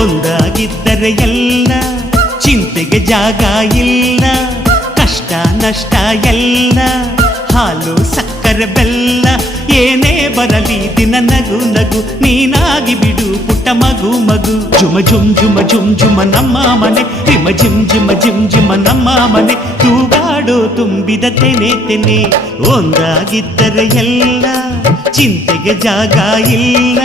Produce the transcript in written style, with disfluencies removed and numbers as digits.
ಒಂದಾಗಿದ್ದರೆ ಎಲ್ಲ ಚಿಂತೆಗೆ ಜಾಗ ಇಲ್ಲ, ಕಷ್ಟ ನಷ್ಟ ಎಲ್ಲ ಹಾಲು ಸಕ್ಕರೆ ಬೆಲ್ಲ ಏನೇ ಬರಲಿ ದಿನ ನಗು ನಗು ನೀನಾಗಿ ಬಿಡು ಪುಟ್ಟ ಮಗು ಮಗು. ಜುಮ ಜುಮ್ ಜುಮ ಜುಮ್ ಜುಮ ನಮ್ಮ ಮನೆ, ರಿಮ ಜಿಮ್ ಜಿಮ ಜಿಮ್ ಜಿಮ ನಮ್ಮ ಮನೆ, ತೂಗಾಡೋ ತುಂಬಿದ ತೆನೆ ತೆನೆ. ಒಂದಾಗಿದ್ದರೆ ಎಲ್ಲ ಚಿಂತೆಗೆ ಜಾಗ ಇಲ್ಲ.